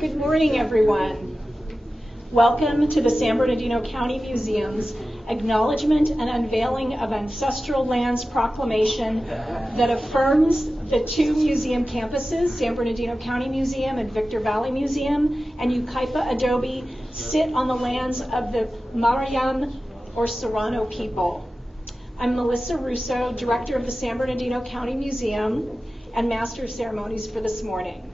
Good morning, everyone. Welcome to the San Bernardino County Museum's Acknowledgement and Unveiling of Ancestral Lands proclamation that affirms the two museum campuses, San Bernardino County Museum and Victor Valley Museum, and Yucaipa Adobe sit on the lands of the Maara'yam or Serrano people. I'm Melissa Russo, Director of the San Bernardino County Museum and Master of Ceremonies for this morning.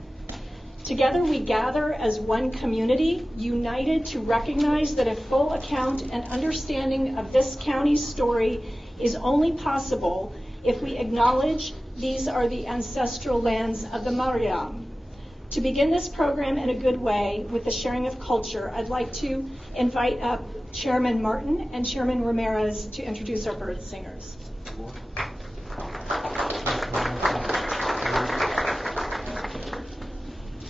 Together we gather as one community, united to recognize that a full account and understanding of this county's story is only possible if we acknowledge these are the ancestral lands of the Maara'yam. To begin this program in a good way with the sharing of culture, I'd like to invite up Chairman Martin and Chairman Ramirez to introduce our bird singers.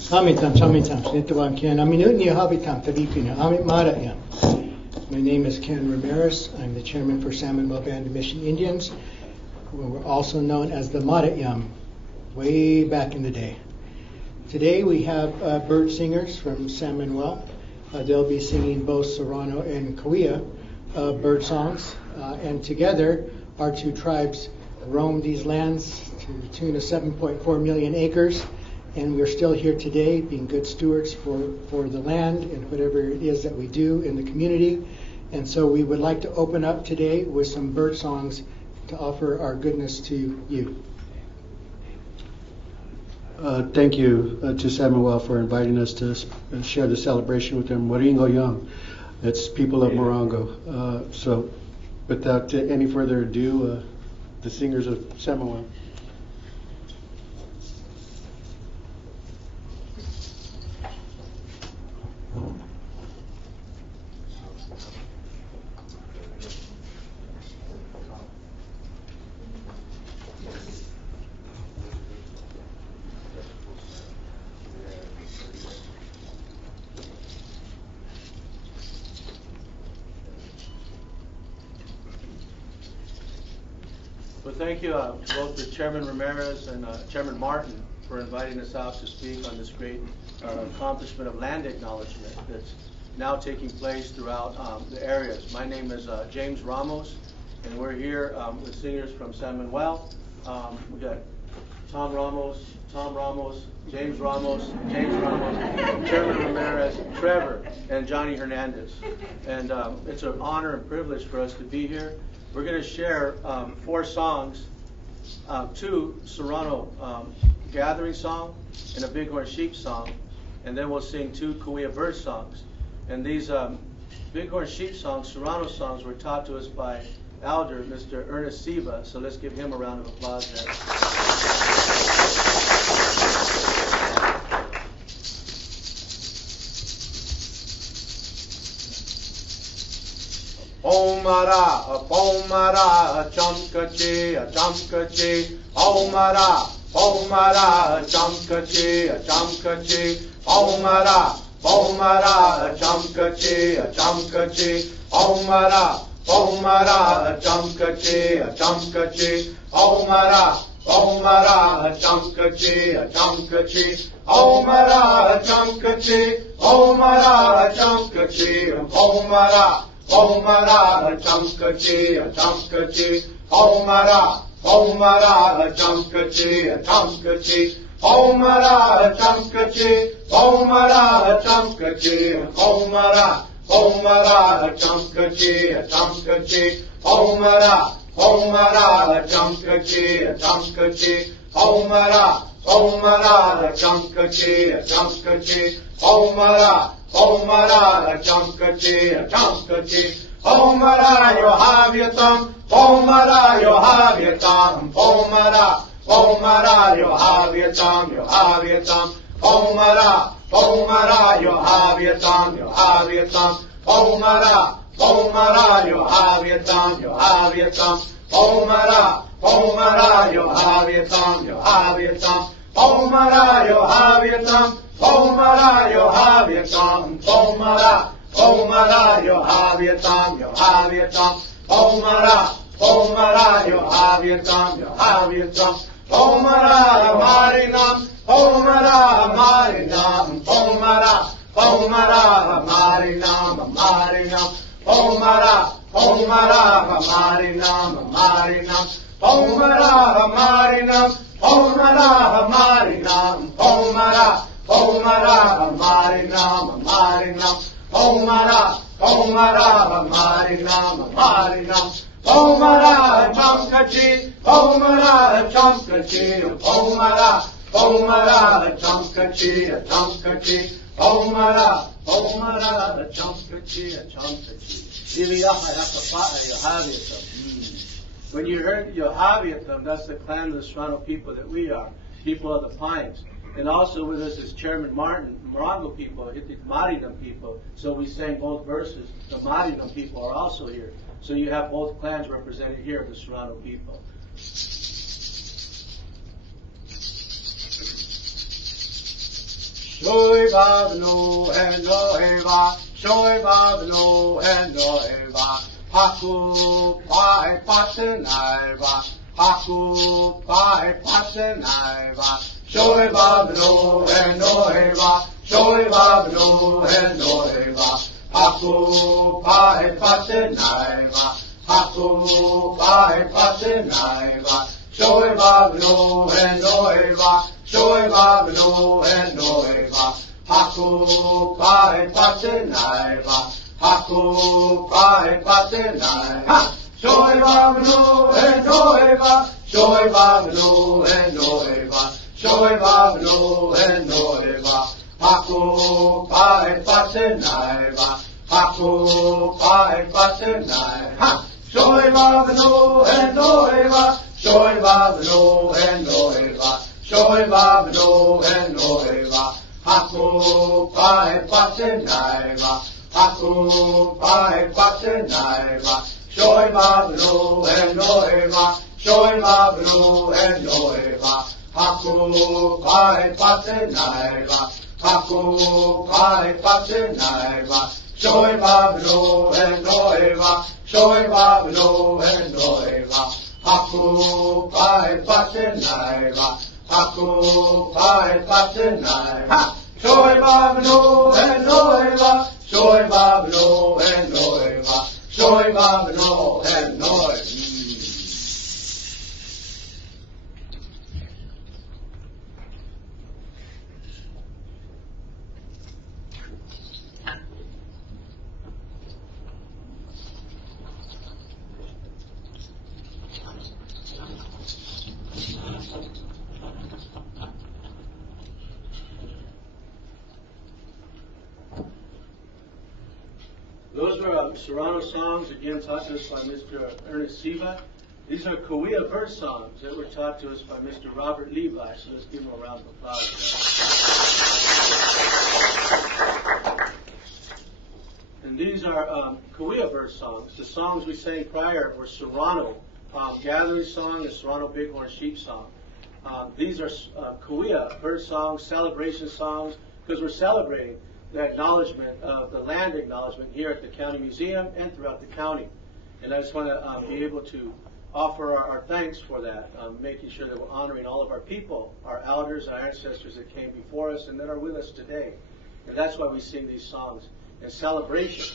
Samitam, Nitawankian, Aminutni Habitam, Filipino, Amit Maara'yam. My name is Ken Ramirez. I'm the chairman for San Manuel Band of Mission Indians, who were also known as the Maara'yam way back in the day. Today we have bird singers from San Manuel. They'll be singing both Serrano and Kauai bird songs, and together our two tribes roam these lands to the tune of 7.4 million acres. And we're still here today being good stewards for the land and whatever it is that we do in the community. And so we would like to open up today with some bird songs to offer our goodness to you. Thank you to San Manuel for inviting us to share the celebration with them. Morongo. It's people of Morongo. So without any further ado, the singers of San Manuel. Well, thank you both to Chairman Ramirez and Chairman Martin for inviting us out to speak on this great accomplishment of land acknowledgement that's now taking place throughout the areas. My name is James Ramos, and we're here with singers from San Manuel. We got Tom Ramos, James Ramos, Chairman Ramirez, Trevor, and Johnny Hernandez. And it's an honor and privilege for us to be here. We're going to share 4 songs, 2 Serrano gathering song and a Bighorn sheep song, and then we'll sing 2 Kauai bird songs. And these Bighorn sheep songs, Serrano songs, were taught to us by Elder Mr. Ernest Siva, so let's give him a round of applause there. Pomara, pomara, chamkachi, pomara, pomara, chamkachi, pomara, pomara, chamkachi, pomara, pomara, chamkachi, pomara, pomara, chamkachi, pomara, chamkachi, pomara, chamkachi, pomara. Pomara, chamkachi, pomara, pomara, chamkachi, pomara, chamkachi, pomara, chamkachi, pomara, pomara, chamkachi, pomara, pomara, chamkachi, pomara, pomara, chamkachi, pomara, pomara, chamkachi, pomara, yohavyatam, pomara, yohavyatam, pomara, pomara, yohavyatam, pomara, pomara, yohavyatam, pomara, pomara, yohavyatam, pomara, pomara, yohavyatam, pomara, yohavyatam, pomara, yohavyatam, pomara, pomara, yohavyatam, pomara, pomara, yohavyatam, pomara, marinam, pomara, marinam, pomara, Maara'yam, Maara'yam, Maara'yam, Maara'yam, Maara'yam, Maara'yam, Maara'yam, Maara'yam, Maara'yam, Maara'yam, Maara'yam, Maara'yam, Maara'yam, Maara'yam, Maara'yam, Maara'yam, Chamkachi, Maara'yam, Chamkachi, Maara'yam, Chamkachi, Chamkachi, Maara'yam, Chamkachi, Chamkachi. When you heard Yohaviatam, that's the clan of the Serrano people that we are, people of the Pines. And also with us is Chairman Martin, Morongo people, Maara'yam people. So we sang both verses. The Maara'yam people are also here. So you have both clans represented here, the Serrano people. Shoy Bavno and Noeva, Shoy Bavno and Noeva, Haku Pai Patenaiva, Haku Pai Patenaiva, Shoy Bavno and Noeva, Shoy Bavno and Noeva, Haku Pai Patenaiva, Haku Pai Patenaiva, Shoy Bavno and Noeva, Shoy Bavno and Noeva, Haku Pai Patenaiva, Haku Pai Patenaiva, Shoy Bavno and Noeva, Shoy Bavno and Noeva, Shoy Bavno and Noeva, Haku Pai Patenaiva, Haku Pai Patenaiva, Shoy Bavno and Noeva, Shoy Bavno and Noeva, Shoy Bavno and Noeva, Haku Pai Patenaiva, Haku Pai Patenaiva, Shoy Bavno and Noeva, Shoy Bavno and Noeva, Haku Pai Patenaiva, Haku Pai Patenaiva, Shoy Bavno and Noeva, Shoy Bavno and Noeva, Haku Pai Patenaiva, Haku Pai Patenaiva, Shoy Bavno and Noeva, Shoy Bavno and Noeva, Shoy Bavno and Noeva. Those were Serrano songs, again taught to us by Mr. Ernest Siva. These are Cahuilla bird songs that were taught to us by Mr. Robert Levi, so let's give him a round of applause. And these are Cahuilla bird songs. The songs we sang prior were Serrano gathering song and Serrano bighorn sheep song. These are Cahuilla bird songs, celebration songs, because we're celebrating the acknowledgement of the land acknowledgement here at the County Museum and throughout the county. And I just want to be able to offer our thanks for that, making sure that we're honoring all of our people, our elders, our ancestors that came before us and that are with us today. And that's why we sing these songs in celebration.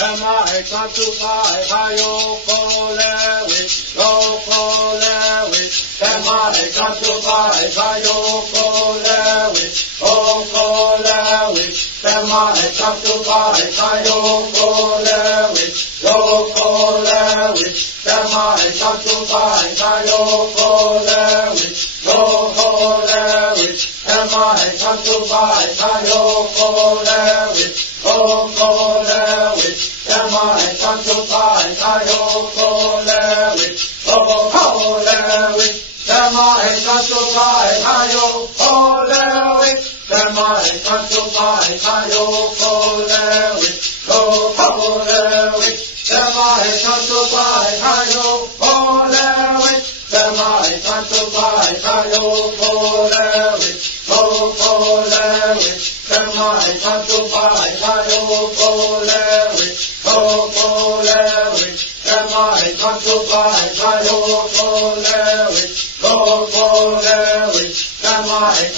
Emai kantukai hayo kolewi, go kolewi. Emai kantukai hayo kolewi, go kolewi. Emai kantukai hayo kolewi, go kolewi. Emai kantukai hayo kolewi, go kolewi. Emai kantukai hayo kolewi, go kolewi. Emai kantukai hayo kolewi, go kolewi. Emai kantukai hayo kolewi. Emai kantukai hayo kolewi, go kolewi. Emai kantukai hayo kolewi. Emai kantukai hayo kolewi, go kolewi. Emai kantukai hayo kolewi, go kolewi. Emai kantukai hayo kolewi, go kolewi. Emai Maya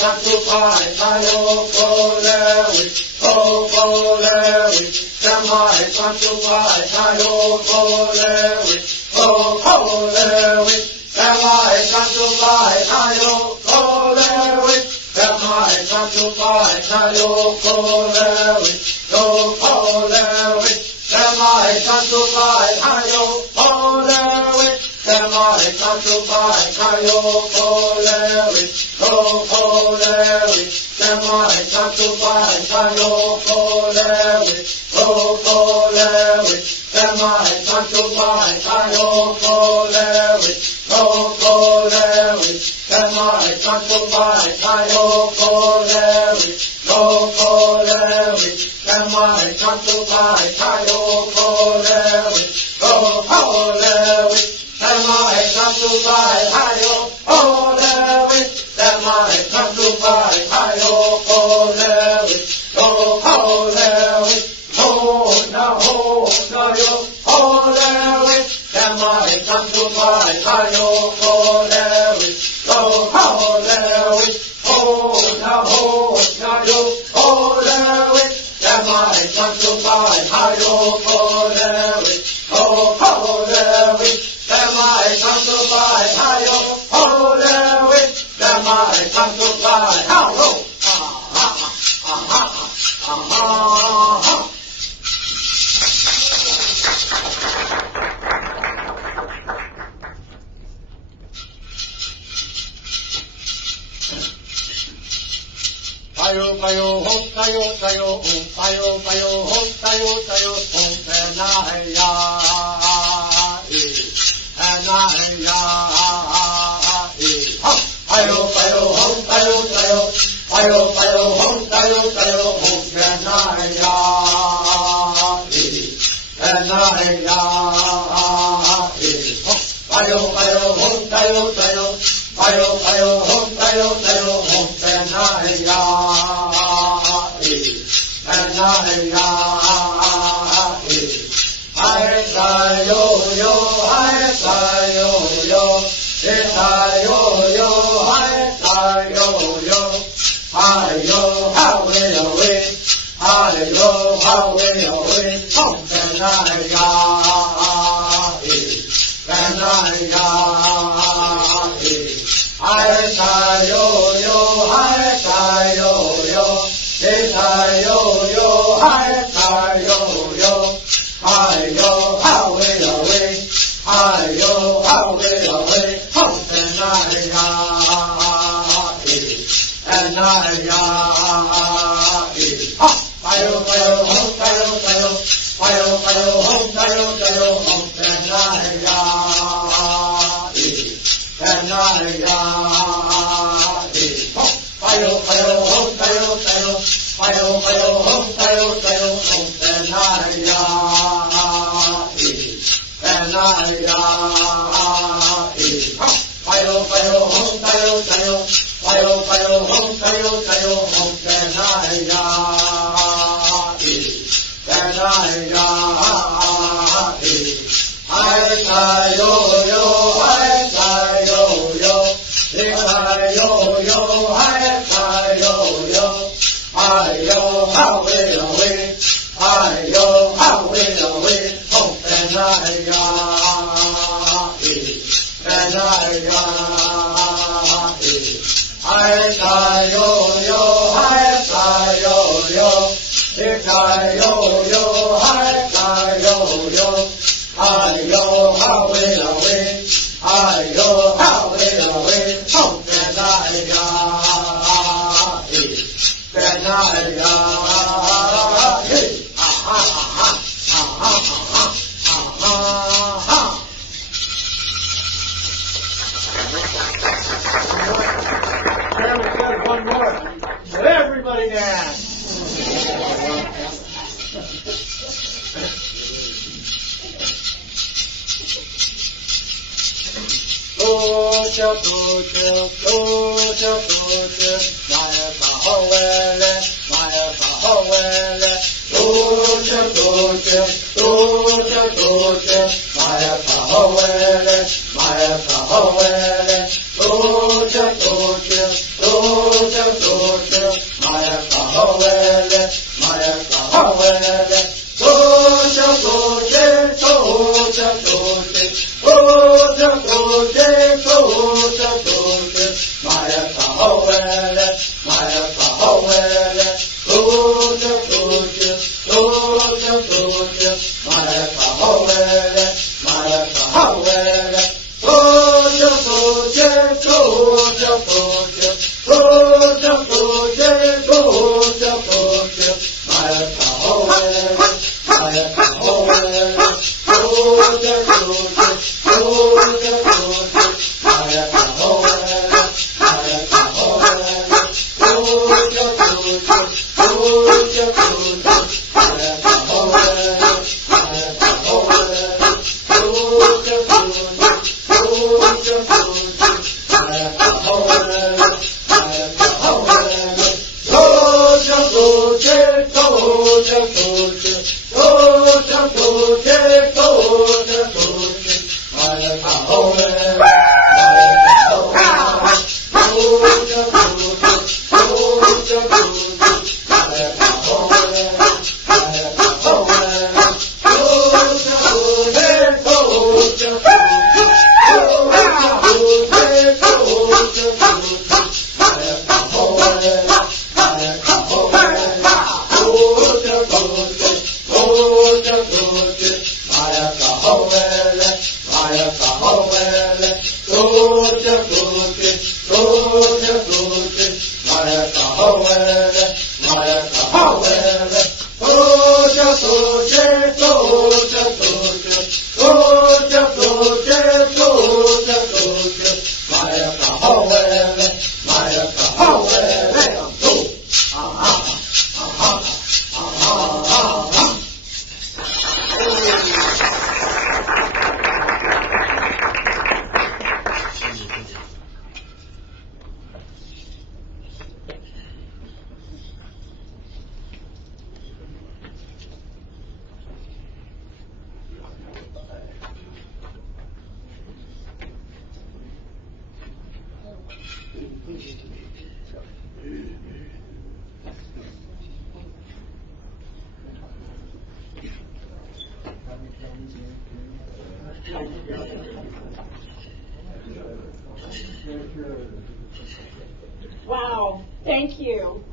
Wow, thank you.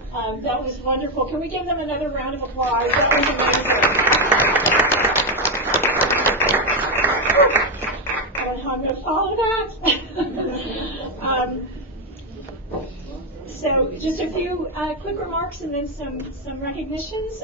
That was wonderful. Can we give them another round of applause? That was amazing. I don't know how I'm going to follow that. So just a few quick remarks and then some recognitions.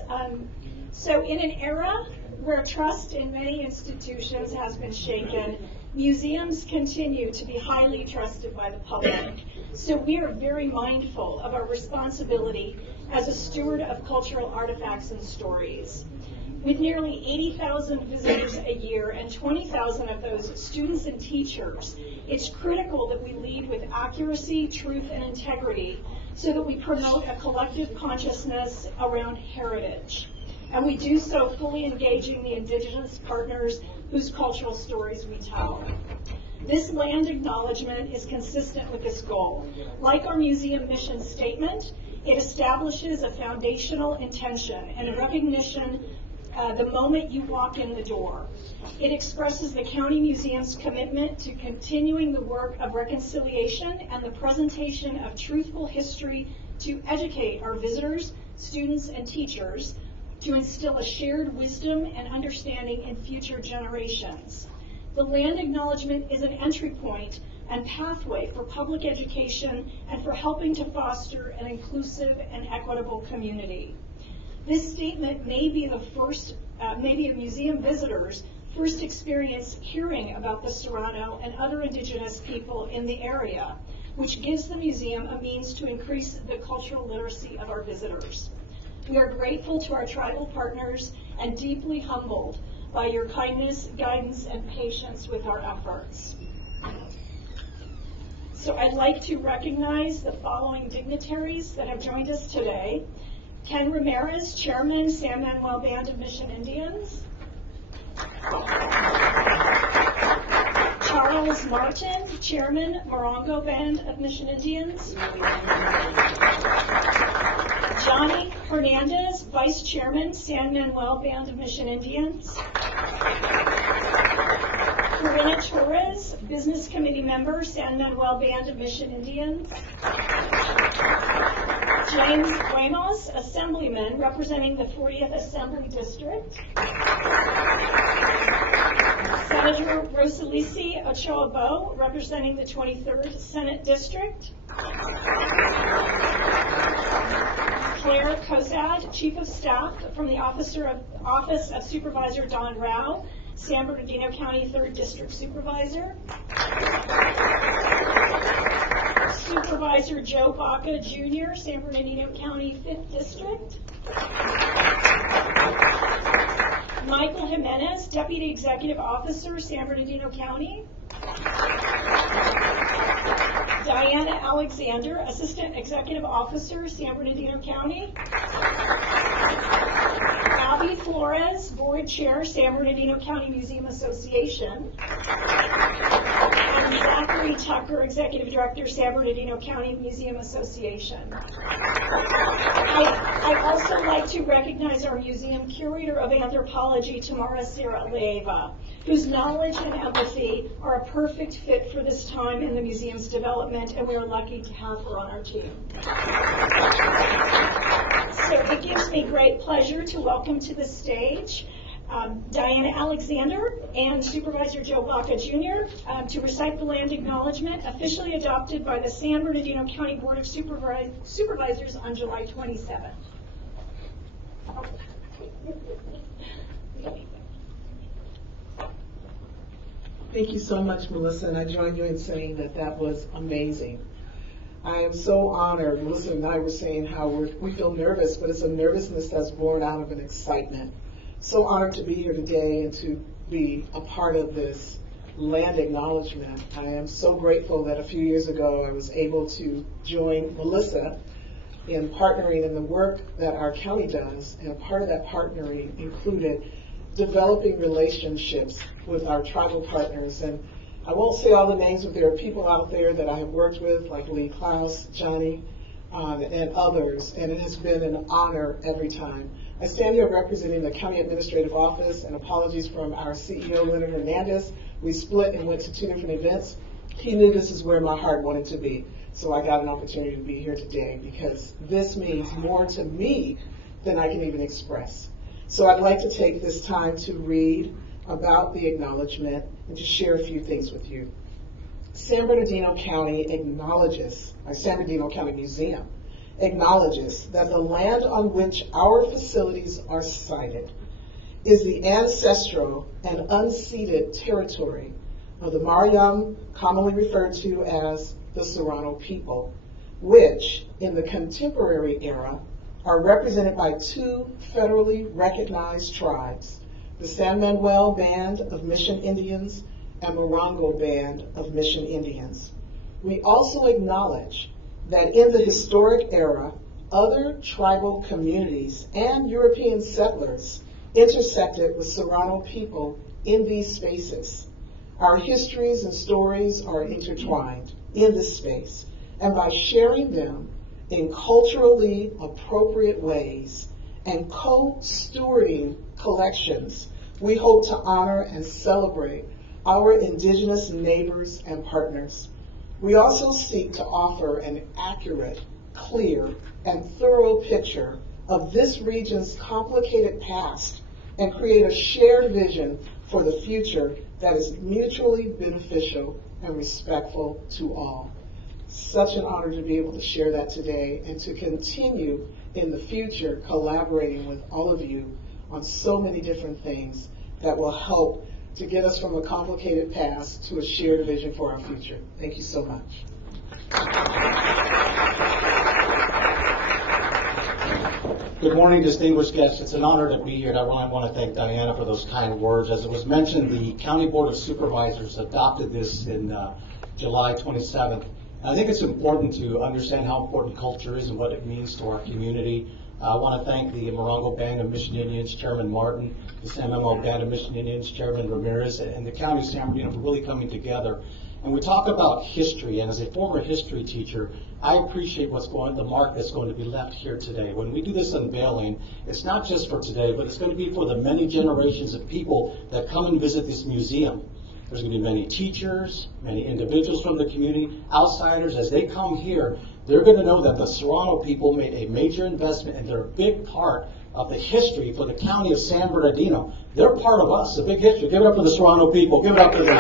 So in an era where trust in many institutions has been shaken, museums continue to be highly trusted by the public. So we are very mindful of our responsibility as a steward of cultural artifacts and stories. With nearly 80,000 visitors a year and 20,000 of those students and teachers, it's critical that we lead with accuracy, truth, and integrity so that we promote a collective consciousness around heritage. And we do so fully engaging the indigenous partners whose cultural stories we tell. This land acknowledgement is consistent with this goal. Like our museum mission statement, it establishes a foundational intention and a recognition the moment you walk in the door. It expresses the County Museum's commitment to continuing the work of reconciliation and the presentation of truthful history to educate our visitors, students, and teachers, to instill a shared wisdom and understanding in future generations. The land acknowledgement is an entry point and pathway for public education and for helping to foster an inclusive and equitable community. This statement may be the first, maybe a museum visitor's first experience hearing about the Serrano and other indigenous people in the area, which gives the museum a means to increase the cultural literacy of our visitors. We are grateful to our tribal partners and deeply humbled by your kindness, guidance, and patience with our efforts. So I'd like to recognize the following dignitaries that have joined us today. Ken Ramirez, Chairman, San Manuel Band of Mission Indians. Charles Martin, Chairman, Morongo Band of Mission Indians. Johnny Hernandez, Vice Chairman, San Manuel Band of Mission Indians. Corinna Torres, Business Committee Member, San Manuel Band of Mission Indians. James Ramos, Assemblyman, representing the 40th Assembly District. Senator Rosalisi Ochoa-Bo, representing the 23rd Senate District. Claire Kozad, Chief of Staff from the Office of Supervisor Don Rao, San Bernardino County 3rd District Supervisor. Supervisor Joe Baca Jr., San Bernardino County 5th District. Michael Jimenez, Deputy Executive Officer, San Bernardino County. Diana Alexander, Assistant Executive Officer, San Bernardino County. Abby Flores, Board Chair, San Bernardino County Museum Association. And Zachary Tucker, Executive Director, San Bernardino County Museum Association. I'd also like to recognize our museum curator of anthropology, Tamara Serrano, whose knowledge and empathy are a perfect fit for this time in the museum's development, and we are lucky to have her on our team. So it gives me great pleasure to welcome to the stage Diana Alexander and Supervisor Joe Baca Jr. To recite the Land Acknowledgement officially adopted by the San Bernardino County Board of Supervisors on July 27th. Thank you so much, Melissa, and I join you in saying that that was amazing. I am so honored. Melissa and I were saying how we feel nervous, but it's a nervousness that's born out of an excitement. So honored to be here today and to be a part of this Land Acknowledgement. I am so grateful that a few years ago I was able to join Melissa in partnering in the work that our county does, and a part of that partnering included developing relationships with our tribal partners. And I won't say all the names, but there are people out there that I have worked with, like Lee Klaus, Johnny, and others, and it has been an honor every time. I stand here representing the County Administrative Office, and apologies from our CEO, Leonard Hernandez. We split and went to two different events. He knew this is where my heart wanted to be, so I got an opportunity to be here today because this means more to me than I can even express. So I'd like to take this time to read about the acknowledgement and to share a few things with you. San Bernardino County acknowledges, our San Bernardino County Museum acknowledges that the land on which our facilities are sited is the ancestral and unceded territory of the Maara'yam, commonly referred to as the Serrano people, which in the contemporary era are represented by two federally recognized tribes, the San Manuel Band of Mission Indians and Morongo Band of Mission Indians. We also acknowledge that in the historic era, other tribal communities and European settlers intersected with Serrano people in these spaces. Our histories and stories are intertwined in this space, and by sharing them in culturally appropriate ways and co-stewarding collections, we hope to honor and celebrate our indigenous neighbors and partners. We also seek to offer an accurate, clear, and thorough picture of this region's complicated past and create a shared vision for the future that is mutually beneficial and respectful to all. Such an honor to be able to share that today and to continue in the future collaborating with all of you on so many different things that will help to get us from a complicated past to a shared vision for our future. Thank you so much. Good morning, distinguished guests. It's an honor to be here, and I really want to thank Diana for those kind words. As it was mentioned, the County Board of Supervisors adopted this in July 27th. I think it's important to understand how important culture is and what it means to our community. I want to thank the Morongo Band of Mission Indians, Chairman Martin, the San Manuel Band of Mission Indians, Chairman Ramirez, and the County of San Bernardino for really coming together. And we talk about history, and as a former history teacher, I appreciate the mark that's going to be left here today. When we do this unveiling, it's not just for today, but it's going to be for the many generations of people that come and visit this museum. There's going to be many teachers, many individuals from the community, outsiders. As they come here, they're going to know that the Serrano people made a major investment and they're a big part of the history for the county of San Bernardino. They're part of us, a big history. Give it up for the Serrano people. Give it up for them.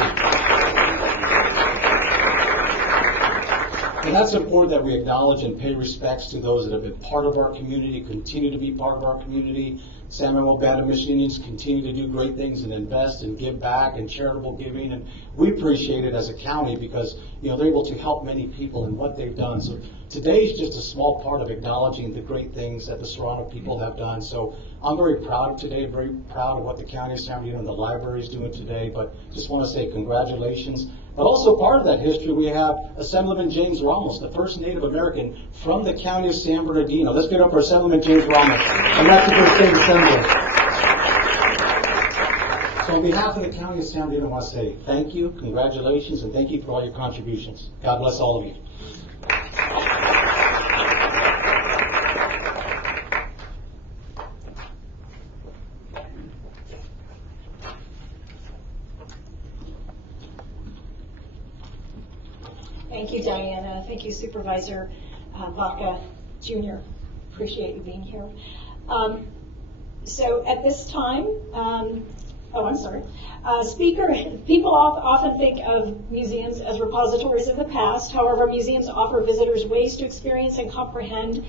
And that's important that we acknowledge and pay respects to those that have been part of our community, continue to be part of our community. San Manuel Band of Mission Indians continue to do great things and invest and give back and charitable giving. And we appreciate it as a county because, they're able to help many people in what they've done. So today is just a small part of acknowledging the great things that the Serrano people have done. So I'm very proud of today, very proud of what the county of San Bernardino and the library is doing today. But just want to say congratulations. But also part of that history, we have Assemblyman James Ramos, the first Native American from the county of San Bernardino. Let's get up for Assemblyman James Ramos, the Mexican State Assembly. So on behalf of the county of San Bernardino, I want to say thank you, congratulations, and thank you for all your contributions. God bless all of you. Thank you, Diana. Thank you, Supervisor Baca Jr. Appreciate you being here. So at this time, people often think of museums as repositories of the past. However, museums offer visitors ways to experience and comprehend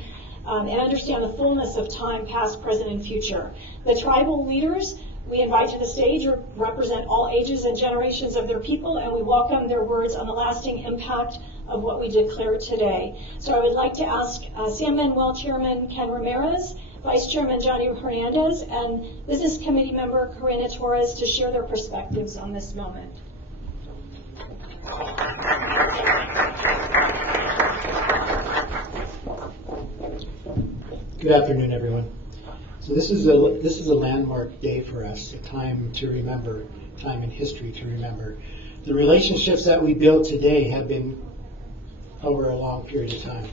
and understand the fullness of time, past, present, and future. The tribal leaders we invite to the stage represent all ages and generations of their people, and we welcome their words on the lasting impact of what we declare today. So I would like to ask San Manuel Chairman Ken Ramirez, Vice Chairman Johnny Hernandez, and Business Committee Member Corina Torres to share their perspectives on this moment. Good afternoon, everyone. So this is a landmark day for us, a time to remember, time in history to remember. The relationships that we build today have been over a long period of time.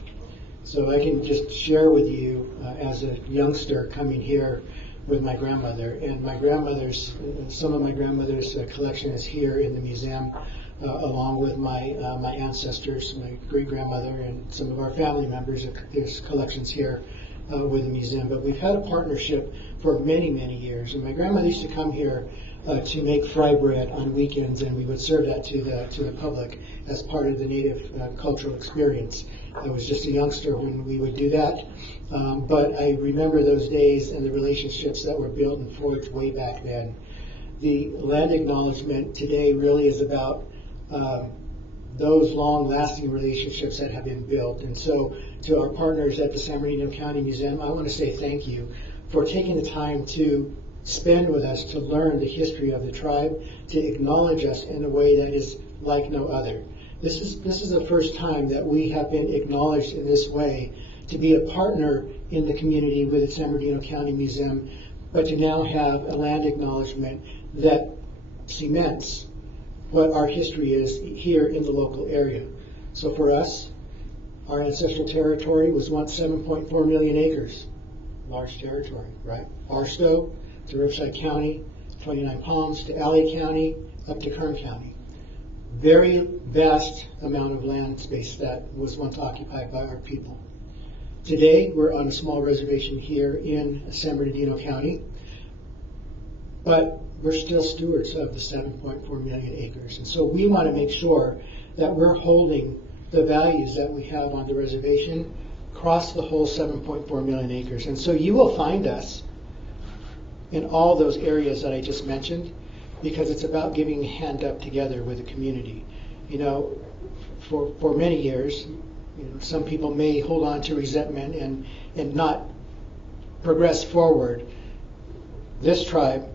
So I can just share with you as a youngster coming here with my grandmother, and some of my grandmother's collection is here in the museum, along with my ancestors, my great-grandmother, and some of our family members. There's collections here with the museum, but we've had a partnership for many, many years. And my grandmother used to come here to make fry bread on weekends, and we would serve that to the public as part of the native cultural experience. I was just a youngster when we would do that, but I remember those days and the relationships that were built and forged way back then. The Land Acknowledgement today really is about those long-lasting relationships that have been built. And so to our partners at the San Bernardino County Museum, I want to say thank you for taking the time to spend with us to learn the history of the tribe, to acknowledge us in a way that is like no other. This is the first time that we have been acknowledged in this way, to be a partner in the community with the San Bernardino County Museum, but to now have a land acknowledgement that cements what our history is here in the local area. So for us, our ancestral territory was once 7.4 million acres. Large territory, right? Barstow to Riverside County, 29 Palms to Alley County, up to Kern County. Very vast amount of land space that was once occupied by our people. Today, we're on a small reservation here in San Bernardino County, but we're still stewards of the 7.4 million acres. And so we want to make sure that we're holding the values that we have on the reservation across the whole 7.4 million acres. And so you will find us in all those areas that I just mentioned, because it's about giving a hand up together with the community. For many years, some people may hold on to resentment and not progress forward. This tribe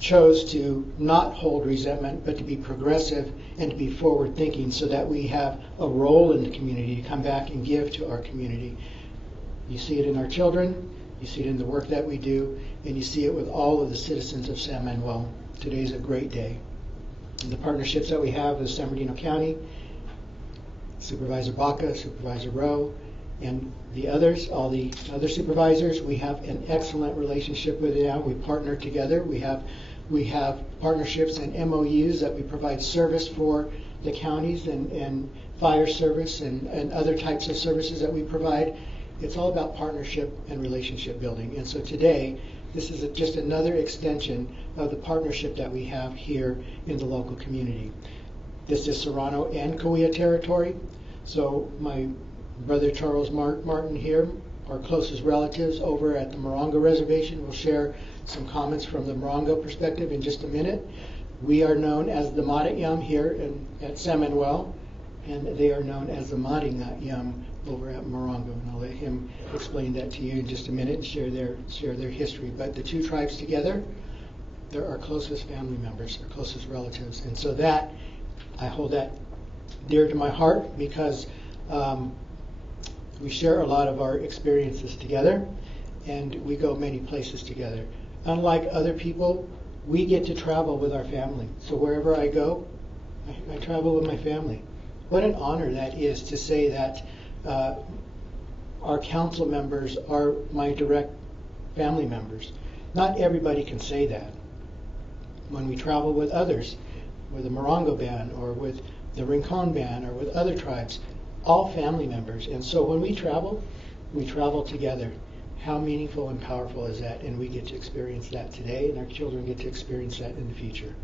chose to not hold resentment, but to be progressive and to be forward thinking, so that we have a role in the community to come back and give to our community. You see it in our children, you see it in the work that we do, and you see it with all of the citizens of San Manuel. Today is a great day. And the partnerships that we have with San Bernardino County, Supervisor Baca, Supervisor Rowe, and the others, all the other supervisors, we have an excellent relationship with them. We partner together. We have We have partnerships and MOUs that we provide service for the counties and fire service and other types of services that we provide. It's all about partnership and relationship building. And so today, this is just another extension of the partnership that we have here in the local community. This is Serrano and Cahuilla territory. So my brother Charles Martin here, our closest relatives over at the Morongo Reservation, will share some comments from the Morongo perspective in just a minute. We are known as the Maara'yam here at San Manuel, and they are known as the Maara'yam over at Morongo, and I'll let him explain that to you in just a minute and share their history. But the two tribes together, they're our closest family members, our closest relatives, and so that I hold that dear to my heart because we share a lot of our experiences together, and we go many places together. Unlike other people, we get to travel with our family. So wherever I go, I travel with my family. What an honor that is to say that our council members are my direct family members. Not everybody can say that. When we travel with others, with the Morongo band or with the Rincon band or with other tribes, all family members. And so when we travel together. How meaningful and powerful is that? And we get to experience that today, and our children get to experience that in the future.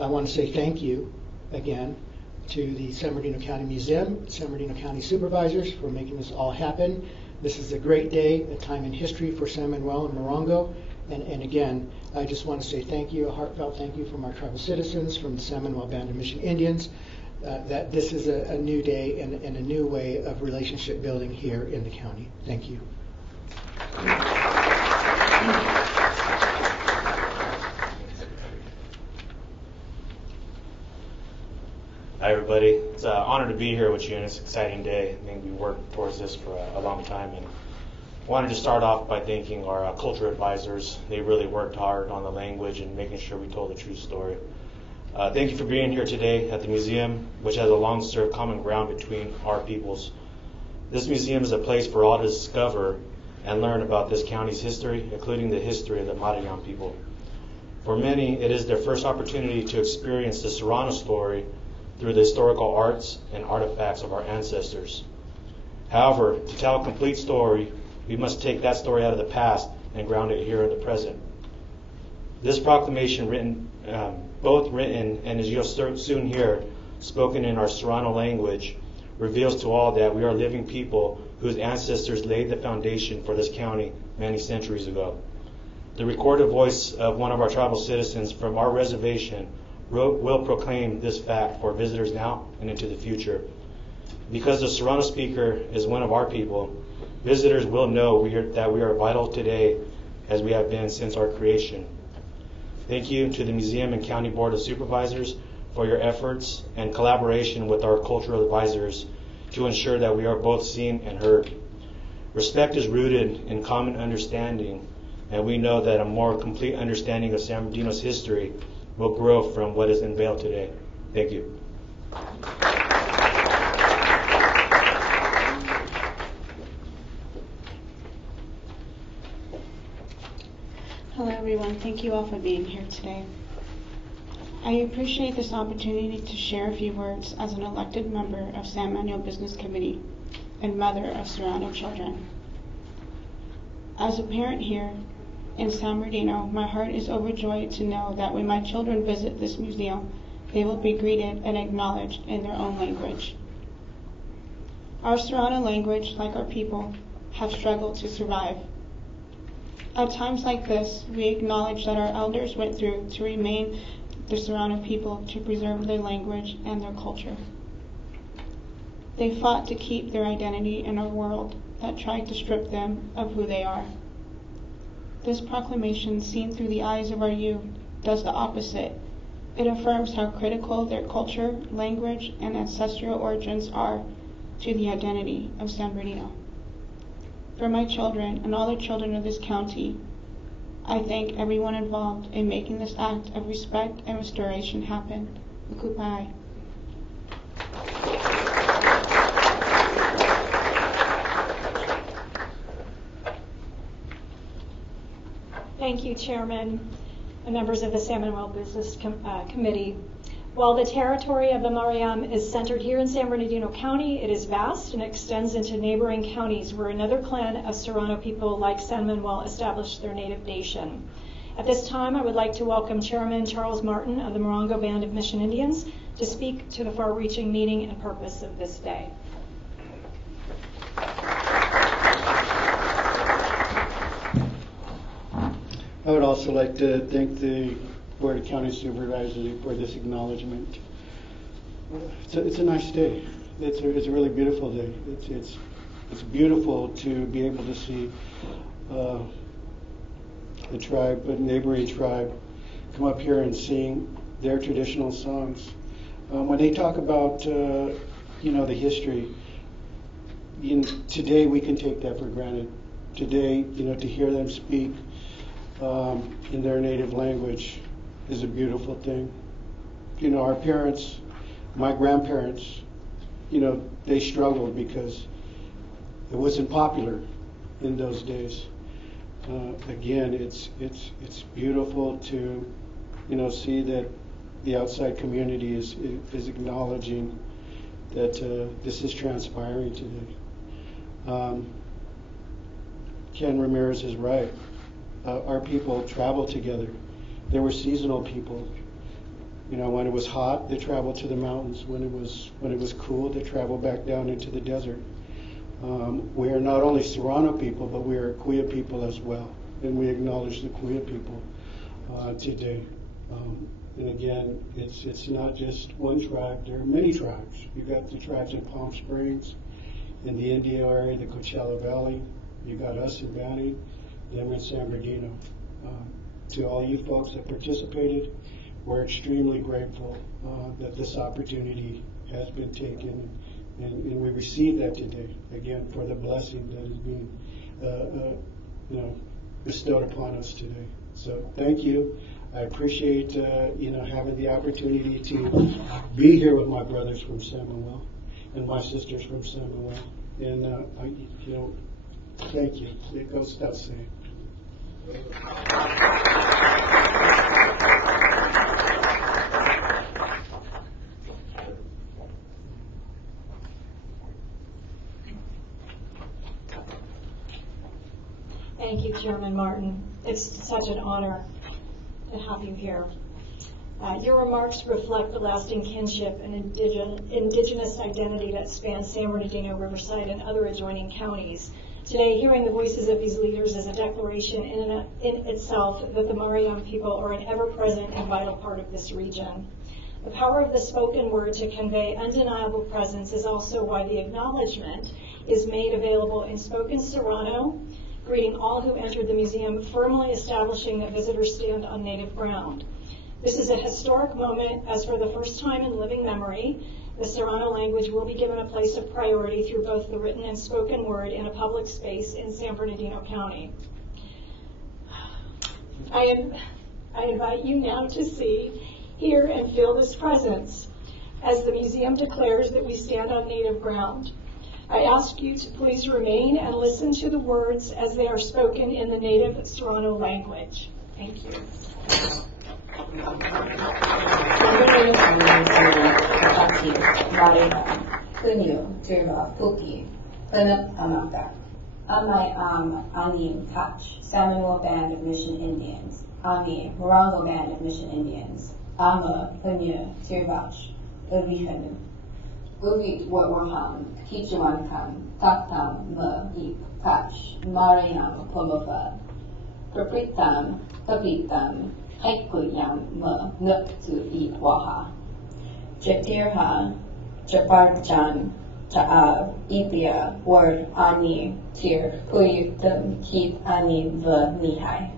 I want to say thank you again to the San Bernardino County Museum, San Bernardino County Supervisors for making this all happen. This is a great day, a time in history for San Manuel and Morongo. And again, I just want to say thank you, a heartfelt thank you from our tribal citizens, from the San Manuel Band of Mission Indians, that this is a new day and a new way of relationship building here in the county. Thank you. Hi everybody, it's an honor to be here with you, and it's an exciting day. I think we worked towards this for a long time, and I wanted to start off by thanking our culture advisors. They really worked hard on the language and making sure we told the true story. Thank you for being here today at the museum, which has a long-served common ground between our peoples. This museum is a place for all to discover and learn about this county's history, including the history of the Maara'yam people. For many, it is their first opportunity to experience the Serrano story through the historical arts and artifacts of our ancestors. However, to tell a complete story, we must take that story out of the past and ground it here in the present. This proclamation, both written and as you'll soon hear, spoken in our Serrano language, reveals to all that we are living people whose ancestors laid the foundation for this county many centuries ago. The recorded voice of one of our tribal citizens from our reservation will proclaim this fact for visitors now and into the future. Because the Serrano speaker is one of our people, visitors will know that we are vital today as we have been since our creation. Thank you to the Museum and County Board of Supervisors for your efforts and collaboration with our cultural advisors to ensure that we are both seen and heard. Respect is rooted in common understanding, and we know that a more complete understanding of San Bernardino's history will grow from what is unveiled today. Thank you. Hello everyone, thank you all for being here today. I appreciate this opportunity to share a few words as an elected member of San Manuel Business Committee and mother of Serrano children. As a parent here in San Bernardino, my heart is overjoyed to know that when my children visit this museum, they will be greeted and acknowledged in their own language. Our Serrano language, like our people, have struggled to survive. At times like this, we acknowledge that our elders went through to remain the Serrano people to preserve their language and their culture. They fought to keep their identity in a world that tried to strip them of who they are. This proclamation, seen through the eyes of our youth, does the opposite. It affirms how critical their culture, language, and ancestral origins are to the identity of San Bernardino. For my children and all the children of this county, I thank everyone involved in making this act of respect and restoration happen. Goodbye. Thank you, Chairman. and members of the San Manuel Business Committee. While the territory of the Maara'yam is centered here in San Bernardino County, it is vast and extends into neighboring counties where another clan of Serrano people like San Manuel established their native nation. At this time, I would like to welcome Chairman Charles Martin of the Morongo Band of Mission Indians to speak to the far-reaching meaning and purpose of this day. I would also like to thank the Board of County Supervisors for this acknowledgement. It's a nice day. It's a really beautiful day. It's beautiful to be able to see the tribe, a neighboring tribe, come up here and sing their traditional songs. When they talk about the history, today we can take that for granted. Today, to hear them speak in their native language is a beautiful thing. Our parents, my grandparents, they struggled because it wasn't popular in those days. Again, it's beautiful to see that the outside community is acknowledging that this is transpiring today. Ken Ramirez is right. Our people traveled together. They were seasonal people. When it was hot, they traveled to the mountains. When it was cool, they traveled back down into the desert. We are not only Serrano people, but we are Kuya people as well, and we acknowledge the Kuya people today. And again, it's not just one tribe. There are many tribes. You've got the tribes in Palm Springs, in the Indio area, the Coachella Valley. You got us in Banning, them in San Bernardino. To all you folks that participated, we're extremely grateful that this opportunity has been taken, and we receive that today, again, for the blessing that is being bestowed upon us today. So thank you. I appreciate having the opportunity to be here with my brothers from San Manuel and my sisters from San Manuel. And thank you. It goes without saying. Thank you, Chairman Martin. It's such an honor to have you here. Your remarks reflect the lasting kinship and indigenous identity that spans San Bernardino, Riverside, and other adjoining counties. Today, hearing the voices of these leaders is a declaration in itself that the Maara'yam people are an ever-present and vital part of this region. The power of the spoken word to convey undeniable presence is also why the acknowledgement is made available in spoken Serrano, greeting all who entered the museum, firmly establishing that visitors stand on native ground. This is a historic moment, as for the first time in living memory, the Serrano language will be given a place of priority through both the written and spoken word in a public space in San Bernardino County. I invite you now to see, hear, and feel this presence as the museum declares that we stand on native ground. I ask you to please remain and listen to the words as they are spoken in the native Serrano language. Thank you. Ani Touch, San Manuel Band of Mission Indians, Ani Morongo Band of Mission Indians, Ama Funyu Tirvach, Urihan, Ugit Warham, Kichuankam, Taktam, Ma Ip, Touch, Maara'yam, Pomova, Prapritam, Kapitam, Haikuyam, Ma Nuktu Ip Waha, Jatirha, Japarjan, Ta'ab, Ibia, Word, Ani, Tir, Puyutum, Keep, Ani, V, Mihai.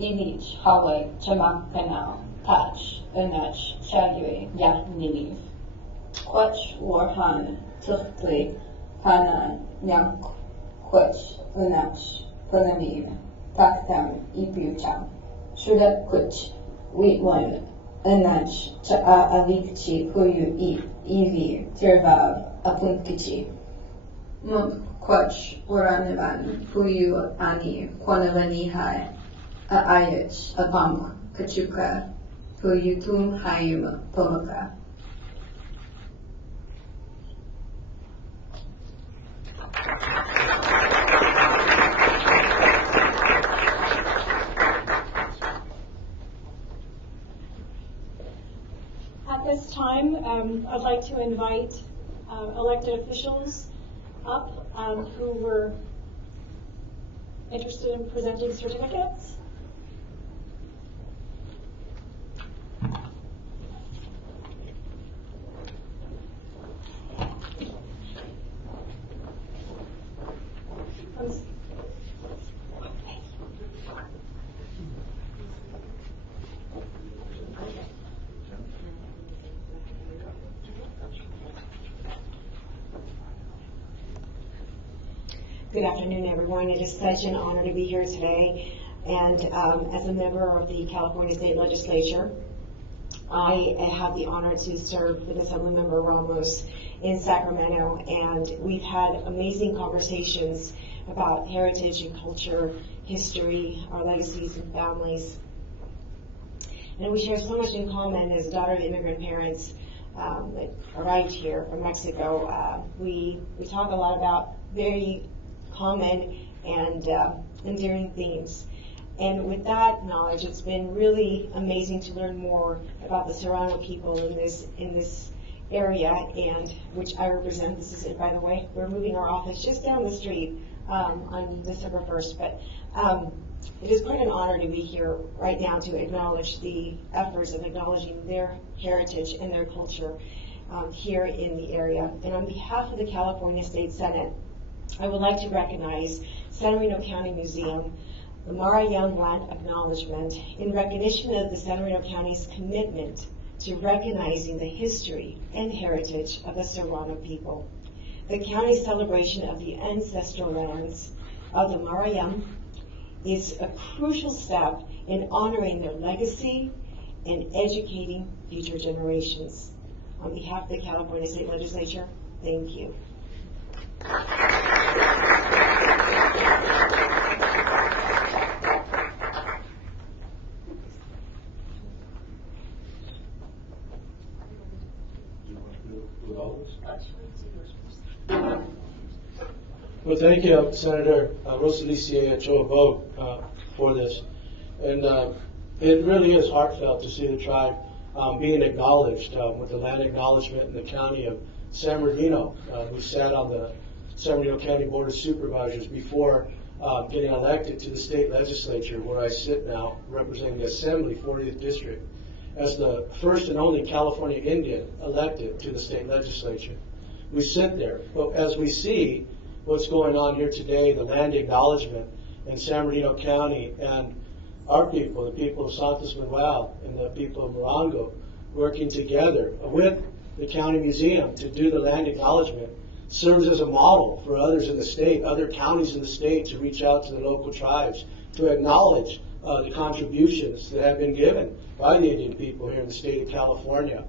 Ilich, Hawe, Chamakkanau, Touch, Unach, Chagwe, Yak, Niniv. Quach, Warhan, Tuchtli, Hana, Nyank, Quach, Unach, Punamid, Taktam, Ipiucham. Shudak Kuch, Wheatwan, Unach, Cha'a, Avikchi, Puyu, Ivi, Tirvav, Apunkichi. Mum, Quach, Waranavan, Puyu, Ani, Quanavanihai, Ayach, Abam, Kachuka, Puyutum Haim Pomoka. At this time, I'd like to invite elected officials up who were interested in presenting certificates. Good afternoon, everyone. It is such an honor to be here today. And as a member of the California State Legislature, I have the honor to serve with Assemblymember Ramos in Sacramento. And we've had amazing conversations about heritage and culture, history, our legacies and families. And we share so much in common as a daughter of immigrant parents that arrived here from Mexico. We talk a lot about very common and endearing themes. And with that knowledge, it's been really amazing to learn more about the Serrano people in this area, and which I represent. This is it, by the way. We're moving our office just down the street on December 1st. But it is quite an honor to be here right now to acknowledge the efforts of acknowledging their heritage and their culture here in the area. And on behalf of the California State Senate, I would like to recognize San Bernardino County Museum, the Maara'yam Land Acknowledgement, in recognition of the San Bernardino County's commitment to recognizing the history and heritage of the Serrano people. The county's celebration of the ancestral lands of the Maara'yam is a crucial step in honoring their legacy and educating future generations. On behalf of the California State Legislature, thank you. Well, thank you, Senator Rosalicia Choabo, for this. And it really is heartfelt to see the tribe being acknowledged with the land acknowledgement in the county of San Bernardino. We sat on the San Bernardino County Board of Supervisors before getting elected to the state legislature, where I sit now representing the Assembly 40th District as the first and only California Indian elected to the state legislature. We sit there, but as we see what's going on here today, the land acknowledgement in San Bernardino County, and our people, the people of Santos Manuel and the people of Morongo, working together with the county museum to do the land acknowledgement, serves as a model for others in the state, other counties in the state, to reach out to the local tribes, to acknowledge the contributions that have been given by the Indian people here in the state of California.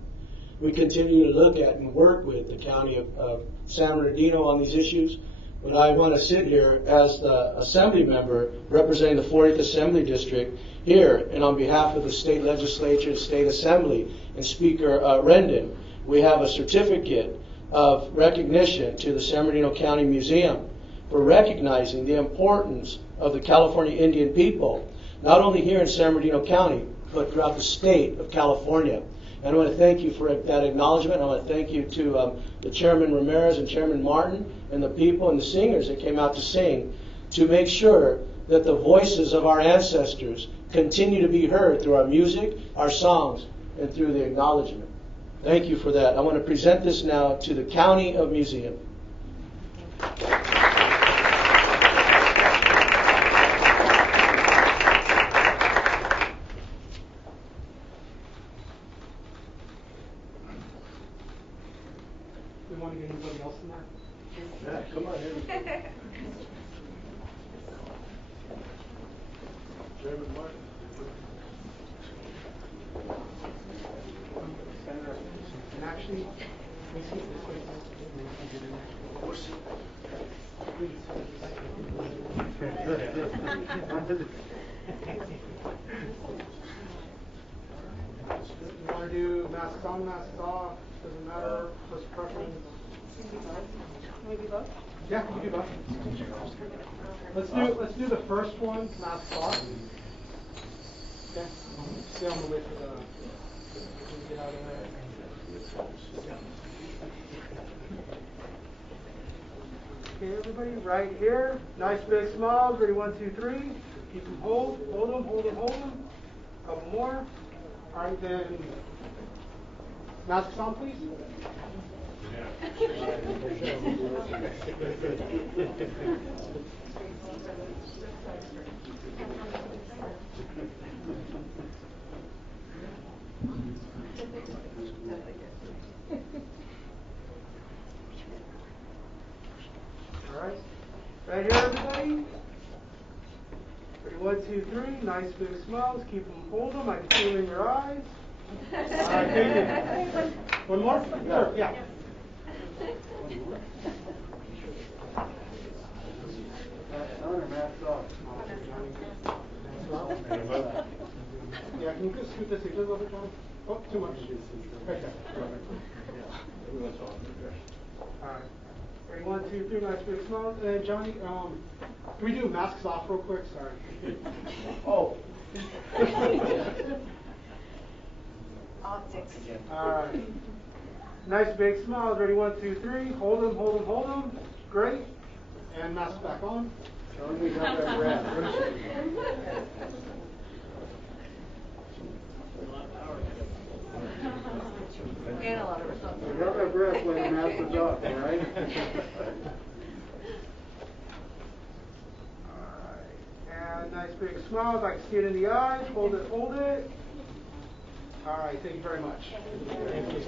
We continue to look at and work with the county of San Bernardino on these issues, but I want to sit here as the assembly member representing the 40th Assembly District here, and on behalf of the state legislature and state assembly and Speaker Rendon, we have a certificate of recognition to the San Bernardino County Museum for recognizing the importance of the California Indian people, not only here in San Bernardino County, but throughout the state of California. And I want to thank you for that acknowledgement. I want to thank you to the Chairman Ramirez and Chairman Martin and the people and the singers that came out to sing, to make sure that the voices of our ancestors continue to be heard through our music, our songs, and through the acknowledgement. Thank you for that. I want to present this now to the County of Museum. We want to get anybody else in there? Yeah, come on in. Chairman Martin. Senator, and actually, we see this way. You want to do masks on, masks off? Doesn't matter. First preference. Maybe both? Yeah, you can do both. Let's do the first one, masks off. Okay. Stay on the way for the. Get out of there. Okay, everybody, right here. Nice big smiles. Ready? 1, 2, 3. Keep them hold them, hold them, hold them. Couple more. All right, then. Masks on, please. All right. Right here, everybody. Ready? 1, 2, 3. Nice big smiles. Keep them, hold them. I can see them in your eyes. All right, thank you. One more? Sure, yeah. Yeah, can you just scoot this a little bit, John? Oh, too much. Okay. All right. Ready? 1, 2, 3. Nice big smiles. And Johnny, can we do masks off real quick? Sorry. Oh. Optics. All right. Nice big smiles. Ready? 1, 2, 3. Hold them, hold them, hold them. Great. And mask back on. Show me how that breath. And a lot of responsibility. Got that breath when the mask is off, all right? All right. And nice big smiles. I can see it in the eyes. Hold it, hold it. All right. Thank you very much. Thank you.